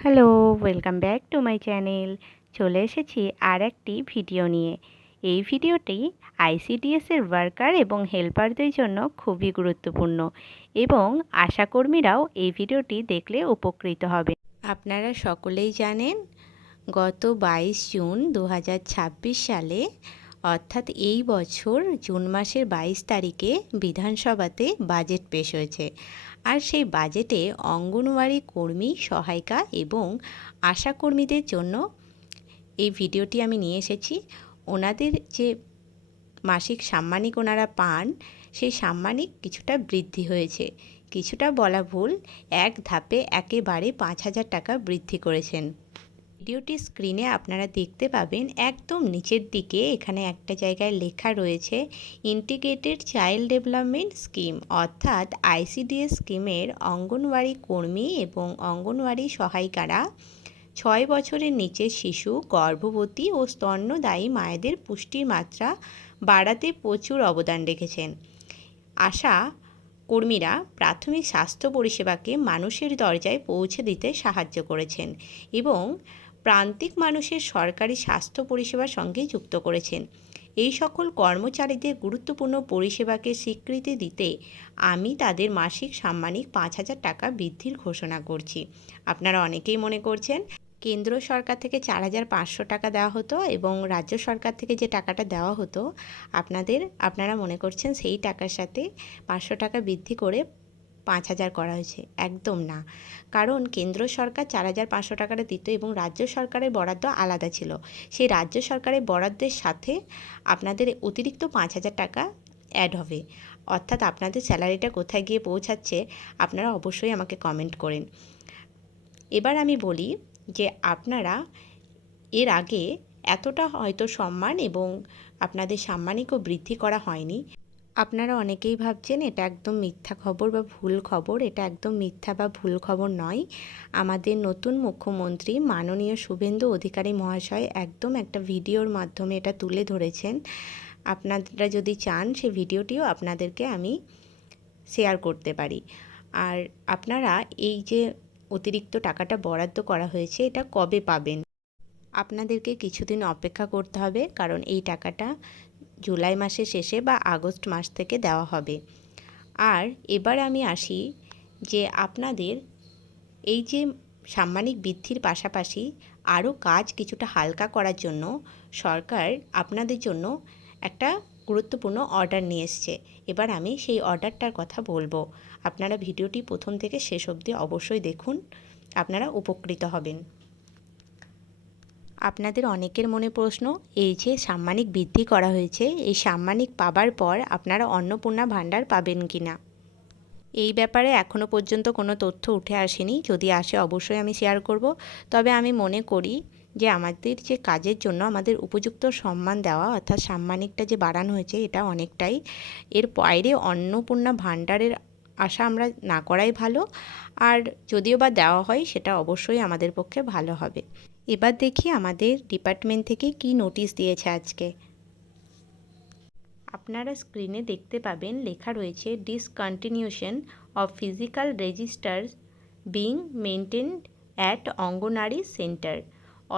Hello, welcome back to my channel. চলে এসেছি আর একটি ভিডিও নিয়ে। এই ভিডিওটি আইসিডিএসের ওয়ার্কার এবং হেল্পারদের জন্য খুবই গুরুত্বপূর্ণ এবং আশাকর্মীরাও এই ভিডিওটি দেখলে উপকৃত হবে। আপনারা সকলেই জানেন, গত 22 জুন 2026 সালে অর্থাৎ এই বছর জুন মাসের 22 তারিখে বিধানসভাতে বাজেট পেশ হয়েছে। আর সেই বাজেটে অঙ্গনওয়াড়ি কর্মী, সহায়িকা এবং আশাকর্মীদের জন্য এই ভিডিওটি আমি নিয়ে এসেছি। ওনাদের যে মাসিক সাম্মানিক ওনারা পান, সেই সাম্মানিক কিছুটা বৃদ্ধি হয়েছে। কিছুটা বলা ভুল, এক ধাপে একেবারে 5,000 টাকা বৃদ্ধি করেছেন। ভিডিওটি স্ক্রিনে আপনারা দেখতে পাবেন, একদম নিচের দিকে এখানে একটা জায়গায় লেখা রয়েছে ইন্টিগ্রেটেড চাইল্ড ডেভেলপমেন্ট স্কিম, অর্থাৎ আইসিডিএস স্কিমের অঙ্গনওয়াড়ি কর্মী এবং অঙ্গনওয়াড়ি সহায়িকারা 6 বছরের নিচের শিশু, গর্ভবতী ও স্তন্যদায়ী মায়েদের পুষ্টির মাত্রা বাড়াতে প্রচুর অবদান রেখেছেন। আশা কর্মীরা প্রাথমিক স্বাস্থ্য পরিষেবাকে মানুষের দরজায় পৌঁছে দিতে সাহায্য করেছেন এবং প্রান্তিক মানুষের সরকারি স্বাস্থ্য পরিষেবার সঙ্গে যুক্ত করেছেন। এই সকল কর্মচারীদের গুরুত্বপূর্ণ পরিষেবাকে স্বীকৃতি দিতে আমি তাদের মাসিক সাম্মানিক 5,000 টাকা বৃদ্ধির ঘোষণা করছি। আপনারা অনেকেই মনে করছেন কেন্দ্র সরকার থেকে 4,500 টাকা দেওয়া হতো এবং রাজ্য সরকার থেকে যে টাকাটা দেওয়া হতো আপনারা মনে করছেন সেই টাকার সাথে 500 টাকা বৃদ্ধি করে 5,000 করা হয়েছে। একদম না, কারণ কেন্দ্র সরকার 4,500 টাকাটা দিত এবং রাজ্য সরকারের বরাদ্দ আলাদা ছিল। সেই রাজ্য সরকারের বরাদ্দের সাথে আপনাদের অতিরিক্ত 5,000 টাকা অ্যাড হবে। অর্থাৎ আপনাদের স্যালারিটা কোথায় গিয়ে পৌঁছাচ্ছে আপনারা অবশ্যই আমাকে কমেন্ট করেন। এবার আমি বলি যে আপনারা এর আগে এতটা হয়তো সম্মান এবং আপনাদের সাম্মানিকও বৃদ্ধি করা হয়নি। আপনারা অনেকেই ভাবছেন এটা একদম মিথ্যা খবর বা ভুল খবর। এটা একদম মিথ্যা বা ভুল খবর নয়। আমাদের নতুন মুখ্যমন্ত্রী মাননীয় শুভেন্দু অধিকারী মহাশয় একদম একটা ভিডিওর মাধ্যমে এটা তুলে ধরেছেন। আপনারা যদি চান সেই ভিডিওটিও আপনাদেরকে আমি শেয়ার করতে পারি। আর আপনারা এই যে অতিরিক্ত টাকাটা বরাদ্দ করা হয়েছে এটা কবে পাবেন? আপনাদেরকে কিছুদিন অপেক্ষা করতে হবে, কারণ এই টাকাটা জুলাই মাসের শেষে বা আগস্ট মাস থেকে দেওয়া হবে। আর এবার আমি আসি যে আপনাদের এই যে সাম্মানিক বৃদ্ধির পাশাপাশি আরও কাজ কিছুটা হালকা করার জন্য সরকার আপনাদের জন্য একটা গুরুত্বপূর্ণ অর্ডার নিয়ে এসছে। এবার আমি সেই অর্ডারটার কথা বলবো। আপনারা ভিডিওটি প্রথম থেকে শেষ অবধি অবশ্যই দেখুন, আপনারা উপকৃত হবেন। আপনাদের অনেকের মনে প্রশ্ন, এই যে সাম্মানিক বৃদ্ধি করা হয়েছে, এই সাম্মানিক পাবার পর আপনারা অন্নপূর্ণা ভাণ্ডার পাবেন কি না? এই ব্যাপারে এখনও পর্যন্ত কোনো তথ্য উঠে আসেনি। যদি আসে অবশ্যই আমি শেয়ার করব। তবে আমি মনে করি যে আমাদের যে কাজের জন্য আমাদের উপযুক্ত সম্মান দেওয়া, অর্থাৎ সাম্মানিকটা যে বাড়ানো হয়েছে এটা অনেকটাই। এর বাইরে অন্নপূর্ণা ভাণ্ডারের আশা আমরা না করাই ভালো। আর যদিও বা দেওয়া হয় সেটা অবশ্যই আমাদের পক্ষে ভালো হবে। এবার দেখি আমাদের ডিপার্টমেন্ট থেকে কি নোটিশ দিয়েছে আজকে। আপনারা স্ক্রিনে দেখতে পাবেন লেখা রয়েছে discontinuation of physical register being maintained at anganwadi centre.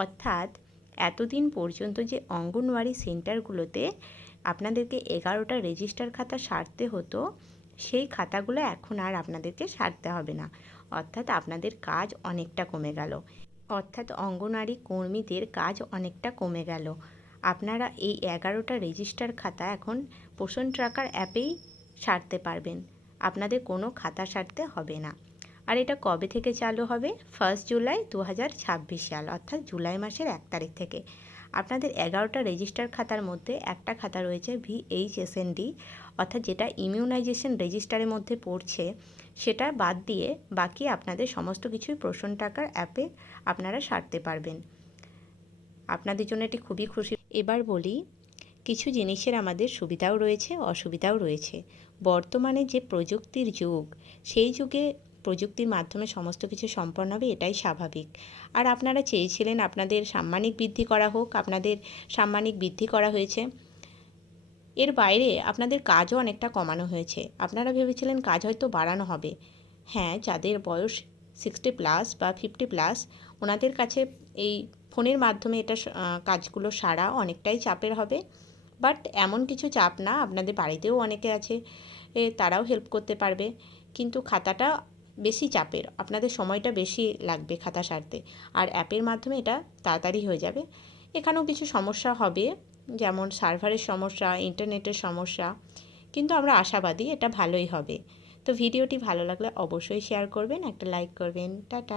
অর্থাৎ এতদিন পর্যন্ত যে অঙ্গনওয়াড়ি সেন্টারগুলোতে আপনাদেরকে 11টা রেজিস্টার খাতা সারতে হতো, সেই খাতাগুলো এখন আর আপনাদেরকে সারতে হবে না। অর্থাৎ আপনাদের কাজ অনেকটা কমে গেল। অর্থাৎ অঙ্গনওয়াড়ি কর্মীদের কাজ অনেকটা কমে গেল। আপনারা এই 11টা রেজিস্টার খাতা এখন পোষণ ট্র্যাকার অ্যাপেই সারতে পারবেন। আপনাদের কোনো খাতা সারতে হবে না। আর এটা কবে থেকে চালু হবে? 1 জুলাই 2026 সাল, অর্থাৎ জুলাই মাসের 1 তারিখ থেকে। আপনাদের 11টা রেজিস্টার খাতার মধ্যে একটা খাতা রয়েছে VHSND, অর্থাৎ যেটা ইমিউনাইজেশন রেজিস্টারের মধ্যে পড়ছে, সেটা বাদ দিয়ে বাকি আপনাদের সমস্ত কিছুই পোষণ ট্র্যাকার অ্যাপে আপনারা সারতে পারবেন। আপনাদের জন্য এটি খুবই খুশি। এবার বলি, কিছু জিনিসের আমাদের সুবিধাও রয়েছে, অসুবিধাও রয়েছে। বর্তমানে যে প্রযুক্তির যুগ, সেই যুগে প্রযুক্তির মাধ্যমে সমস্ত কিছু সম্পন্ন হবে, এটাই স্বাভাবিক। আর আপনারা চেয়েছিলেন আপনাদের সাম্মানিক বৃদ্ধি করা হোক, আপনাদের সাম্মানিক বৃদ্ধি করা হয়েছে। এর বাইরে আপনাদের কাজও অনেকটা কমানো হয়েছে। আপনারা ভেবেছিলেন কাজ হয়তো বাড়ানো হবে। হ্যাঁ, যাদের বয়স 60+ বা 50+, ওনাদের কাছে এই ফোনের মাধ্যমে এটা কাজগুলো সারা অনেকটাই চাপের হবে। বাট এমন কিছু চাপ না, আপনাদের বাড়িতেও অনেকে আছে, তারাও হেল্প করতে পারবে। কিন্তু খাতাটা বেশি চাপের, আপনাদের সময়টা বেশি লাগবে খাতা সারতে। আর অ্যাপের মাধ্যমে এটা তাড়াতাড়ি হয়ে যাবে। এখানেও কিছু সমস্যা হবে, যেমন সার্ভারের সমস্যা, ইন্টারনেটের সমস্যা, কিন্তু আমরা আশাবাদী এটা ভালোই হবে। তো ভিডিওটি ভালো লাগলে অবশ্যই শেয়ার করবেন, একটা লাইক করবেন। টাটা।